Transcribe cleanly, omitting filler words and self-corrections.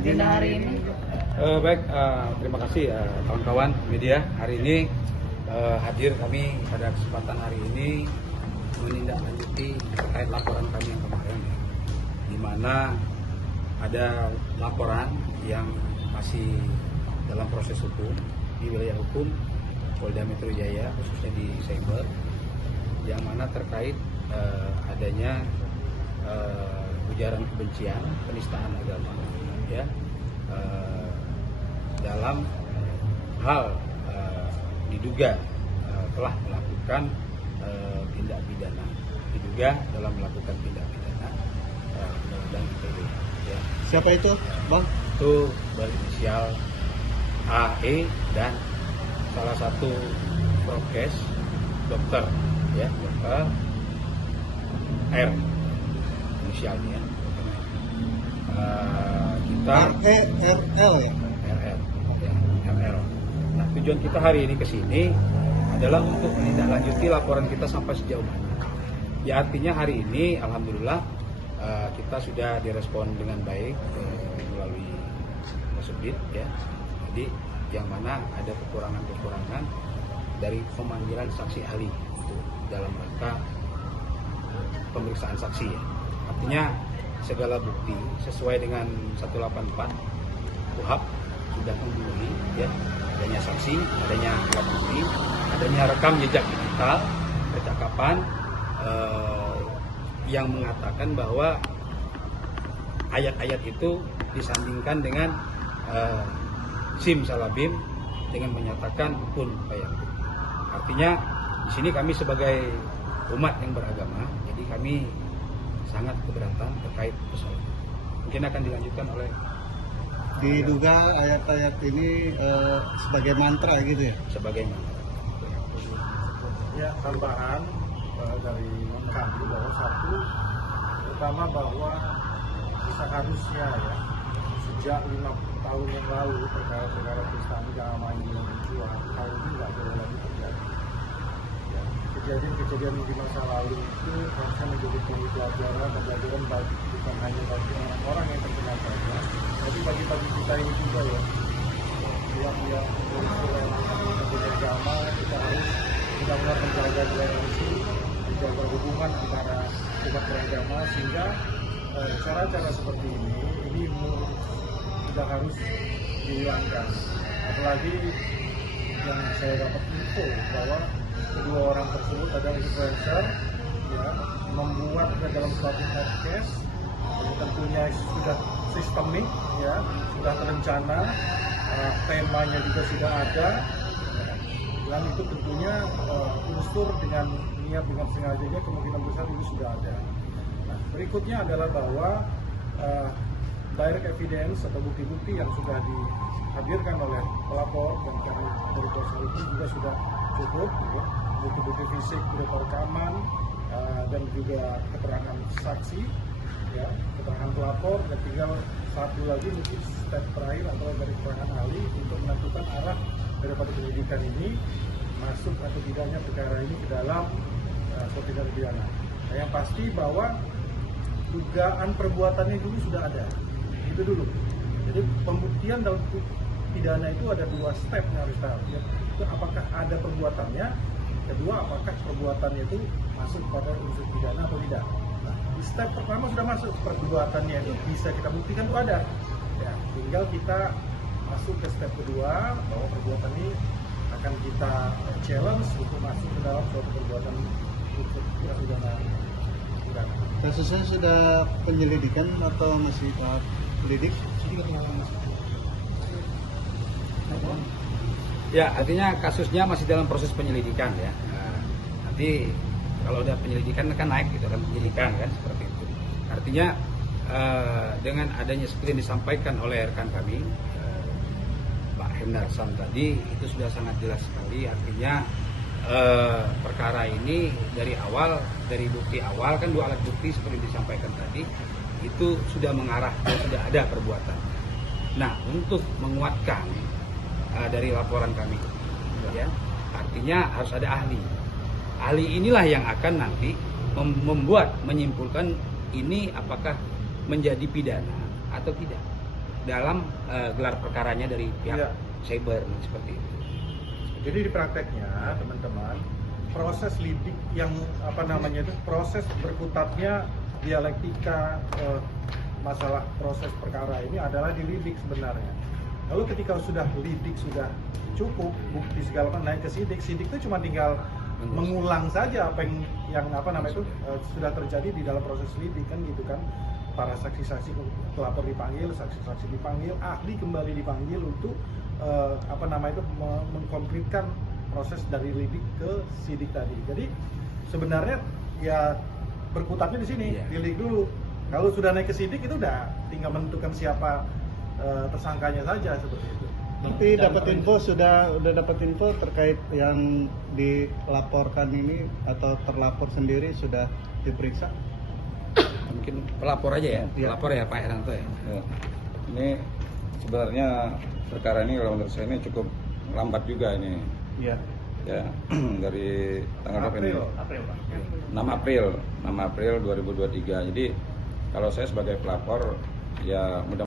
agenda hari ini. Baik, terima kasih kawan-kawan media. Hari ini hadir kami pada kesempatan hari ini menindaklanjuti terkait laporan kami yang kemarin, di mana ada laporan yang masih dalam proses hukum di wilayah hukum Polda Metro Jaya, khususnya di Cyber, yang mana terkait adanya ujaran kebencian, penistaan agama, ya, dalam hal diduga telah melakukan tindak pidana, undang-undang ITE. Ya. Siapa itu, Bang? Itu berinisial AE dan salah satu prokes dokter, ya, dokter R inisialnya. Kita RL ya? RR. Nah, tujuan kita hari ini ke sini adalah untuk menindaklanjuti laporan kita sampai sejauh mana. Ya, artinya hari ini alhamdulillah kita sudah direspon dengan baik melalui Subdit, ya. Jadi yang mana ada kekurangan-kekurangan dari pemanggilan saksi ahli dalam rangka pemeriksaan saksi, ya. Artinya segala bukti sesuai dengan 184 KUHP sudah memenuhi, ya, adanya saksi, adanya alat bukti, adanya rekam jejak digital, percakapan yang mengatakan bahwa ayat-ayat itu disandingkan dengan simsalabim dengan menyatakan kun fayakun. Artinya di sini kami sebagai umat yang beragama, jadi kami sangat keberatan terkait persoalan. Mungkin akan dilanjutkan oleh Diduga ayat-ayat ini sebagai mantra gitu ya? sebagai mantra. Ya, tambahan dari kami bahwa satu, pertama bahwa seharusnya ya sejak 5 tahun yang lalu perkara-perkara penistaan agama yang mencuat, hal ini nggak boleh lagi terjadi. Ya, kejadian-kejadian di masa lalu itu harusnya menjadi pelajaran bagi bukan hanya bagi orang-orang yang terkena saja, tapi bagi kita ini juga ya. Pihak-pihak agama kita harus benar-benar menjaga toleransi, menjaga hubungan antara umat beragama, sehingga cara-cara seperti ini tidak harus diulangkan. Apalagi yang saya dapat info bahwa kedua orang tersebut adalah influencer, ya, membuatnya dalam suatu podcast, tentunya sudah sistemik, ya, sudah terencana, temanya juga sudah ada, dan itu tentunya unsur dengan niat dengan sengajanya kemungkinan besar itu sudah ada. Nah, berikutnya adalah bahwa direct evidence atau bukti-bukti yang sudah dihadirkan oleh pelapor dan kami dari kuasa hukum juga sudah cukup, ya. Bukti-bukti fisik berupa rekaman dan juga keterangan saksi, ya, keterangan pelapor, dan tinggal satu lagi mungkin step terakhir atau dari keterangan ahli untuk menentukan arah daripada penyidikan ini masuk atau tidaknya perkara ini ke dalam tindak pidana. Nah, yang pasti bahwa dugaan perbuatannya dulu sudah ada, itu dulu. Jadi pembuktian dalam pidana itu ada 2 step yang harus tahu. Ya, itu apakah ada perbuatannya, kedua apakah perbuatannya itu masuk pada unsur pidana atau tidak. Nah, di step pertama sudah masuk, perbuatannya itu bisa kita buktikan itu ada. Ya, tinggal kita masuk ke step kedua bahwa perbuatan ini akan kita challenge untuk masuk ke dalam suatu perbuatan unsur pidana. Kasusnya sudah penyelidikan atau masih tahap lidik? Ya, artinya kasusnya masih dalam proses penyelidikan, ya. Nanti kalau udah penyelidikan kan naik gitu kan, penyelidikan kan seperti itu. Artinya dengan adanya seperti yang disampaikan oleh rekan kami Pak Hendarsan tadi, itu sudah sangat jelas sekali. Artinya perkara ini dari awal, dari bukti awal kan 2 alat bukti seperti yang disampaikan tadi itu sudah mengarah dan sudah ada perbuatan. Nah, untuk menguatkan dari laporan kami, ya, artinya harus ada ahli. Ahli inilah yang akan nanti menyimpulkan ini apakah menjadi pidana atau tidak. dalam gelar perkaranya dari pihak Iya. cyber seperti itu. Jadi di prakteknya teman-teman, proses lidik yang apa namanya itu, proses berkutatnya dialektika masalah proses perkara ini adalah dilidik sebenarnya. Lalu ketika sudah lidik sudah cukup, bukti segala macam naik ke sidik, sidik itu cuma tinggal mengulang saja apa yang apa namanya itu sudah terjadi di dalam proses lidik kan gitu kan. Para saksi-saksi pelapor dipanggil, saksi-saksi dipanggil, ahli kembali dipanggil untuk apa namanya itu mengkonflikkan proses dari lidik ke sidik tadi. Jadi sebenarnya ya berkutatnya di sini, Iya. lidik dulu. Kalau sudah naik ke sidik itu udah tinggal menentukan siapa tersangkanya saja seperti itu. Tapi dapat info sudah dapat info terkait yang dilaporkan ini atau terlapor sendiri sudah diperiksa? Mungkin pelapor aja ya, Iya. pelapor ya Pak Heranto ya. Ya. Ini sebenarnya perkara ini kalau menurut saya ini cukup lambat juga ini. Iya. Ya, dari tanggal berapa ini? April, Pak. 6 April 2023. Jadi kalau saya sebagai pelapor ya mudah